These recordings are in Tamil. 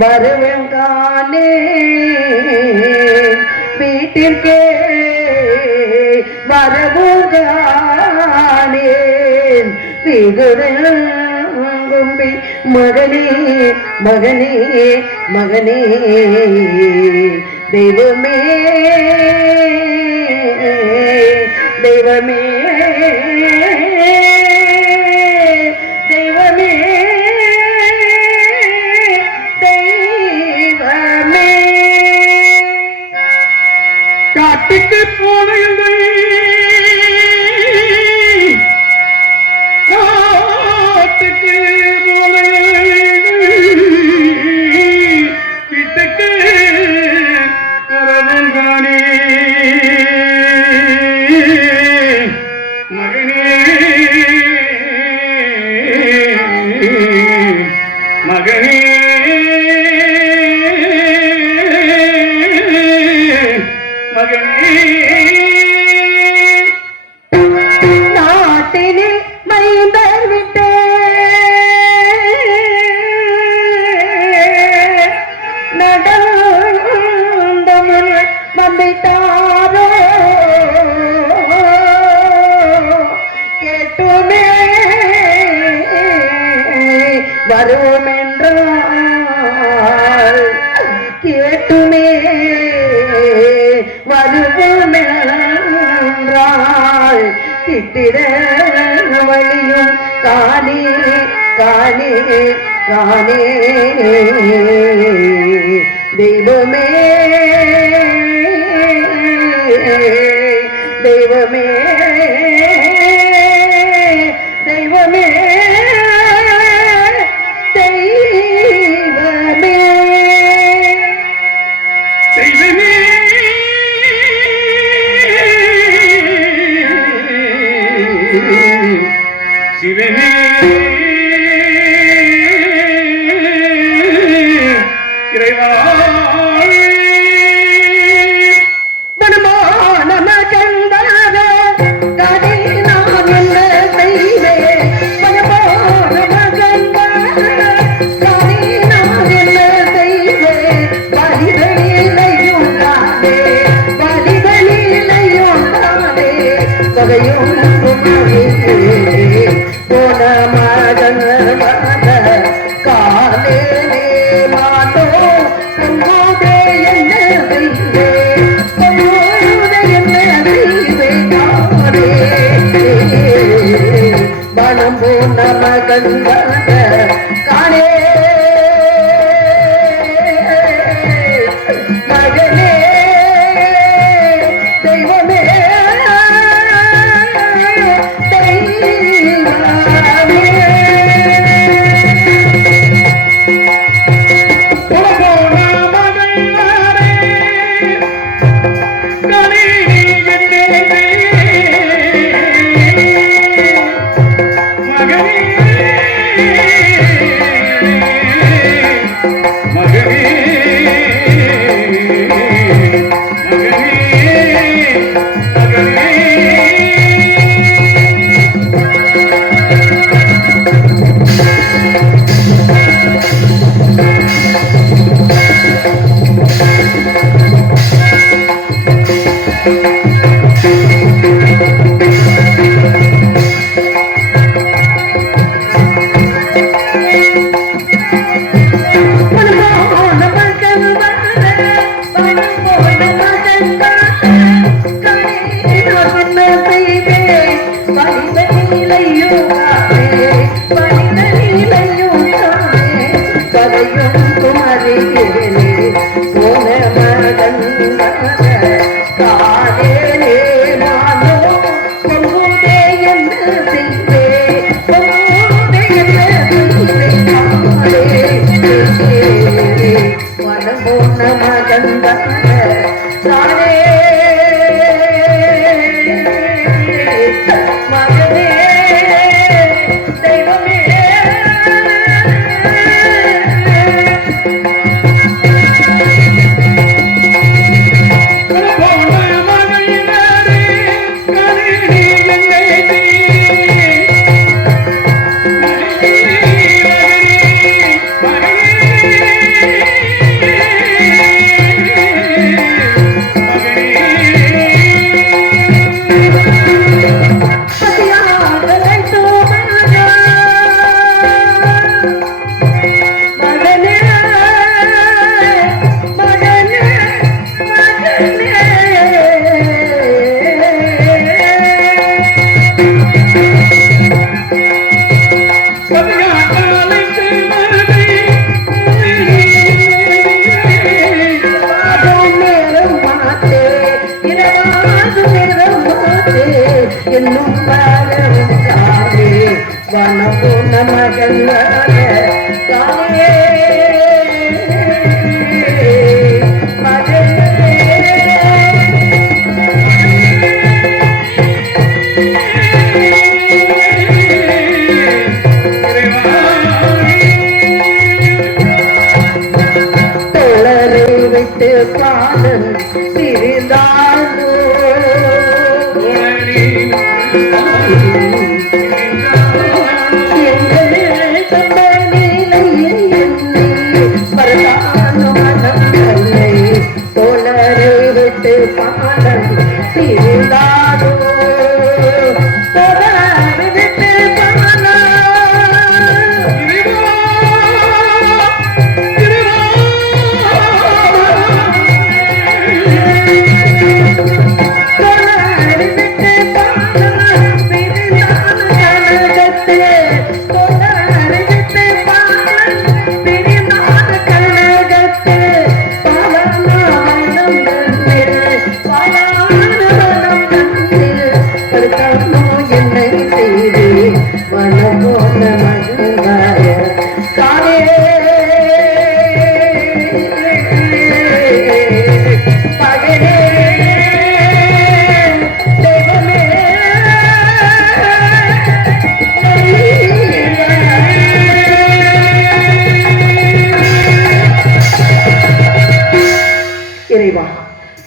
வருவங்கானே வீட்டிற்கே வரவுங்கானேன் வீடுங்கும்பி மகனே மகனே மகனே தெய்வமே தெய்வமே காட்டுக்கு போன காட்டுக்கு போன வீட்டுக்கு வரவங்கானே மகனே மகனே நாட்டினில் மைந்தர் விட்டு நடந்தமுன் வந்துட்டாரோ கேட்டுமே வருமென்றால் கேட்டுமே வருவமென்றால் கிட்டிட வழியும் காணே காணே காணே தெய்வமே தெய்வமே தெய்வமே தெய்வமே தெய்வமே சிவனே இறைவா நம கந்தர கடின மகன்கான காணே மகனே தெய்வமே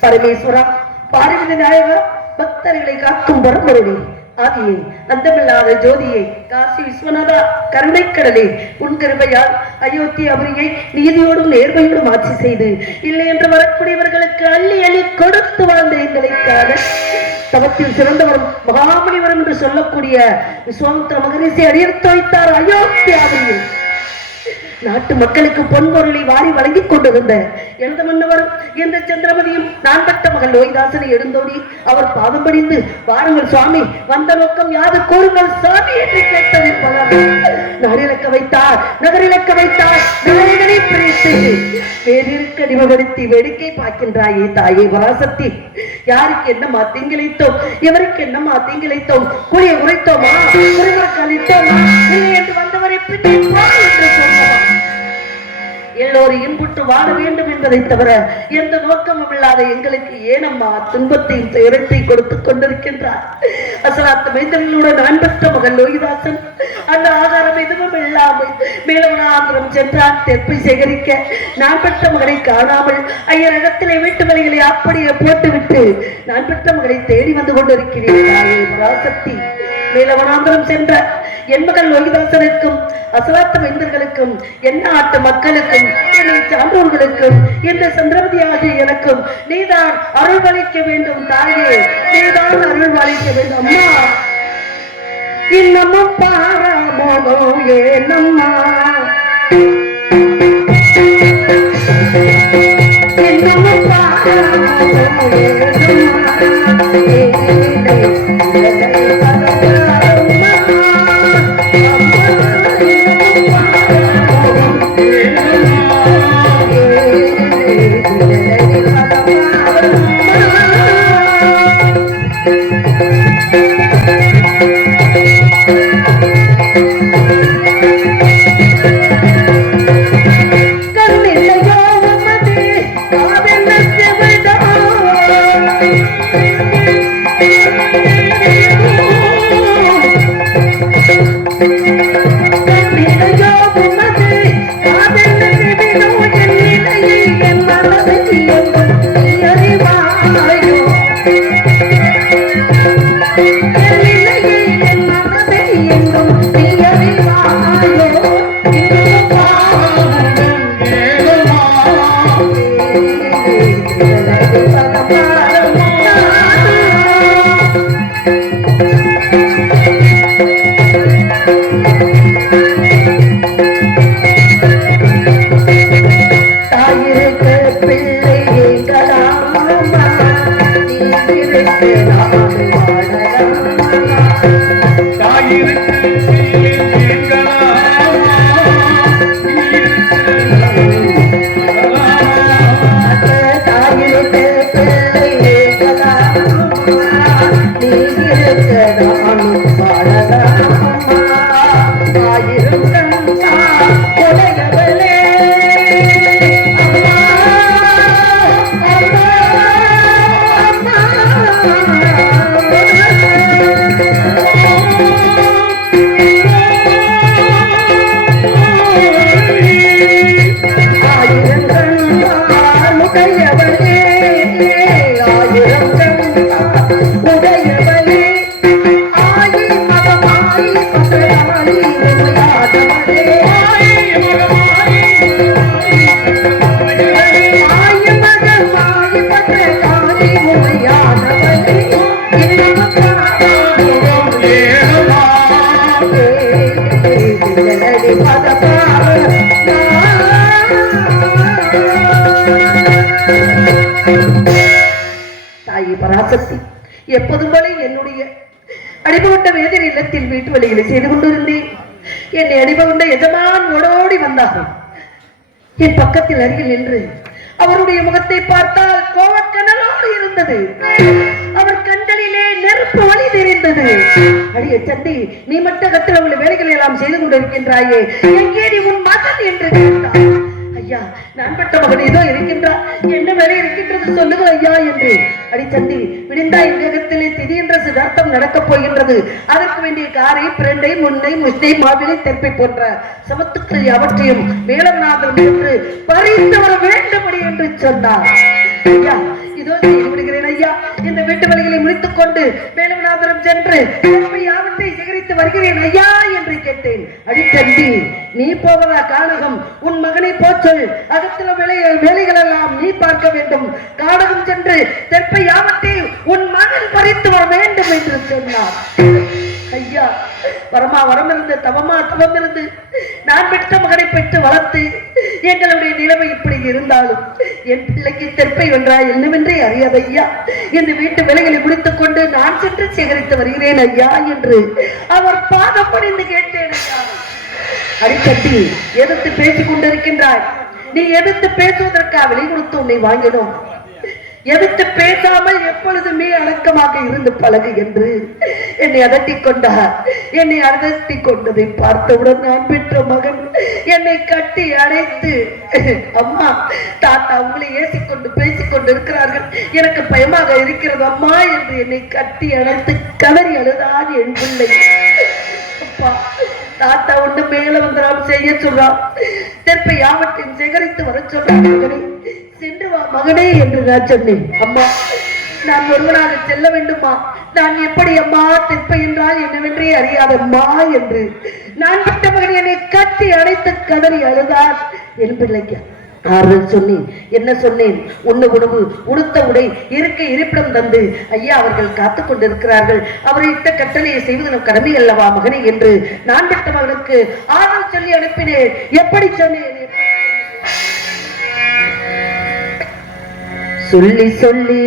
பரமேஸ்வரா பாரிவில நாயகா பக்தர்களை காக்கும் பரம்பொருளே ஆதியே அந்தமில்லாத ஜோதியை காசி விஸ்வநாதா கருணைக்கடலே உன் கருமையால் அயோத்தி அபரியை நீதியோடும் நேர்மையோடும் ஆட்சி செய்து இல்லை என்று வரக்கூடியவர்களுக்கு அள்ளி அள்ளி கொடுத்து வாழ்ந்த எங்களுக்காக தவத்தில் சிறந்தவரும் மகாமுனிவரும் என்று சொல்லக்கூடிய விஸ்வாமித்திர மகரிஷி அடியெடுத்து வைத்தார் அயோத்தி அபரியில் நாட்டு மக்களுக்கு பொன்பொருளை வாரி வழங்கிக் கொண்டிருந்த எனது மன்னவர் என்ற சந்திரமதியும் நான் பெற்ற மகள் லோகிதாசனை எழுந்தோடி அவர் பாதம் படிந்து வாருங்கள் சுவாமி, வந்த நோக்கம் யாது கூறுங்கள் சாமி என்று கேட்டது நாடிலக்க வைத்தார், நகரிலக்க வைத்தார், நாயகனை பிரித்து வேறிருக்க நிபடுத்தி வேடிக்கை பார்க்கின்றாயே தாயே பராசக்தி. யாருக்கு என்னமா தீங்கிழைத்தோம், எவருக்கு என்னமா தீங்கிழைத்தோம், கூடிய உரைத்தோமா, குறைவருக்கு அளித்தோமா இல்லை என்று வந்தவரை பின்னே என்று சொன்னோம். எல்லோரும் இன்புற்று வாழ வேண்டும் என்பதை தவிர எந்த நோக்கமும் இல்லாத எங்களுக்கு ஏனம்மா துன்பத்தையும் துயரத்தை கொடுத்துக் கொண்டிருக்கின்றார். அசலாத்து மைந்தர்களுடன் நான் பெற்ற மகன் லோகிதாசன் அந்த ஆதாரம் எதுவும் இல்லாமல் மேலவனாந்திரம் சென்றான் தெற்பை சேகரிக்க. நான் பெற்ற மகனை காணாமல் ஐயரகத்திலே வீட்டு வேலைகளை அப்படியே போட்டுவிட்டு நான் பெற்ற மகனை தேடி வந்து கொண்டிருக்கிறேன். பராசக்தி மேலவனாந்திரம் சென்ற என் மகன் லோகிதாசனுக்கும் அசலாத்த மைந்தர்களுக்கும் என்ன ஆட்டு மக்களுக்கும் என்னை சான்றோர்களுக்கும் இந்த சந்திரவதியாகிய எனக்கும் நீதான் அருள்வளிக்க வேண்டும் தாயே, நீதான் அருள்வளிக்க வேண்டும் அம்மா. இன்னமும் பாராமோ ஏனம்மா, இன்னமும் பாராமோ பராசக்தி எப்போதும் போல என்னுடைய அடிபகொண்ட வேதிர் இல்லத்தில் வீட்டு வழிகளை செய்து கொண்டிருந்தேன். என்னை அடிபகொண்ட எஜமான் ஓடோடி வந்தார்கள். என் பக்கத்தில் அருகில் நின்று அவருடைய முகத்தை பார்த்தால் கோவக்கனலோடு இருந்தது. அவர் கண்களிலே நெருப்பு வழி தெரிந்தது. அடிய சந்தி, நீ மட்டும் கத்திரவுள்ள வேலைகளை எல்லாம் செய்து கொண்டிருக்கின்றாயே, எங்கே நீ உன் மகன் என்று கேட்டார். ஐயா, நான் பெற்ற மகன் ஏதோ இருக்கின்றார், என்ன வேலை இருக்கின்றது சொல்லுங்கள் ஐயா என்று. அடிச்சந்தி, விடிந்தா இங்ககத்திலே திதி என்ற சிதார்த்தம் நடக்கப் போகின்றது. அதற்கு வேண்டிய காரை, பிரண்டை, முன்னை, முஸ்தை, மாவிலை, தெற்பை போன்ற சமத்துக்கள் அவற்றையும் மேலநாதம் என்று பறித்து வர வேண்டும்படி என்று சொன்னார். ஐயா, இதோ செய்து விடுகிறேன் ஐயா. இந்த வீட்டு வழிகளை முடித்துக் கொண்டு மேலநாதரம் சென்று யாவற்றை சேகரித்து வருகிறேன் ஐயா என்று கேட்டேன். அடிச்சந்தி, நீ போவதா கானகம்? உன் மகனை போச்சொல். அகத்தில வேலைகள் எல்லாம் நீ பார்க்க வேண்டும். கானகம் சென்று தெற்பை யாவற்றை உன் மகன் பறித்து வர வேண்டும் என்று சொன்னார். ஐயா, வரமா வரம் இருந்து தவமா தவம் இருந்து நான் பெற்ற மகனை பெற்று வளர்த்து எங்களுடைய நிலைமை இப்படி இருந்தாலும் என் பிள்ளைக்கு தெற்பை வென்றா என்னவென்றே அறியாத ஐயா, இந்த வீட்டு வேலைகளை முடித்துக் கொண்டு நான் சென்று சேகரித்து வருகிறேன் ஐயா என்று அவர் பாதம் பணிந்து கேட்டேன் ஐயா. அடிக்கட்டி எதிர்த்து பேசிக் கொண்டிருக்கின்றாய். நீ எதிர்த்து பேசுவதற்கா விலை கொடுத்து உன்னை வாங்கினோம். எதிர்த்து பேசாமல் எப்பொழுதுமே அடக்கமாக இருந்து பழகு என்று என்னை அதட்டிக் கொண்டார். என்னை அதட்டிக் கொண்டதை பார்த்தவுடன் நான் பெற்ற மகன் என்னை கட்டி அணைத்து, அம்மா தாத்தா உங்களை ஏசிக்கொண்டு பேசிக் கொண்டு இருக்கிறார்கள், எனக்கு பயமாக இருக்கிறது அம்மா என்று என்னை கட்டி அணைத்து கதறி அழுதான் என் பிள்ளை. அப்பா, தாத்தா ஒன்று மேல வந்துடாம செய்ய சொல்றான், தெற்பை யாவற்றையும் சேகரித்து வர சொல்றான். மகனே சென்று வா மகனே என்று நான் சொன்னேன். அம்மா, நான் ஒருவனாக செல்ல வேண்டுமா? நான் எப்படி அம்மா தெற்பை என்றால் என்னவென்றே அறியாதம்மா என்று நான் பெற்ற மகன் என்னை கட்டி அணைத்து கதறி அழுதான் என் பிள்ளைக்கு. ஆறுதல் சொன்னேன். என்ன சொன்னேன்? உண்ண உணவு, உடுத்த உடை, இருக்க இருப்பிடம் தந்து ஐயா அவர்கள் காத்துக் கொண்டிருக்கிறார்கள், அவரை இட்ட கட்டளையை செய்வது நம் கடமை அல்லவா மகனே என்று நான் பெற்ற மகனுக்கு ஆறுதல் சொல்லி அனுப்பினேன். எப்படி சொன்னேன்? சொல்லி சொல்லி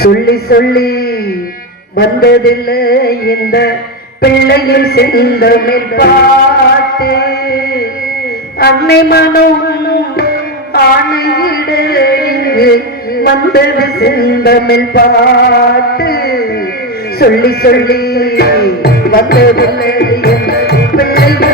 சொல்லி சொல்லி வந்ததில்லை இந்த பிள்ளையின் செந்தமிழ் பாட்டு, அன்னை மனம் ஆணையிட வந்தது செந்தமிழ் பாட்டு. சொல்லி சொல்லி வந்ததில்லை இந்த பிள்ளையின்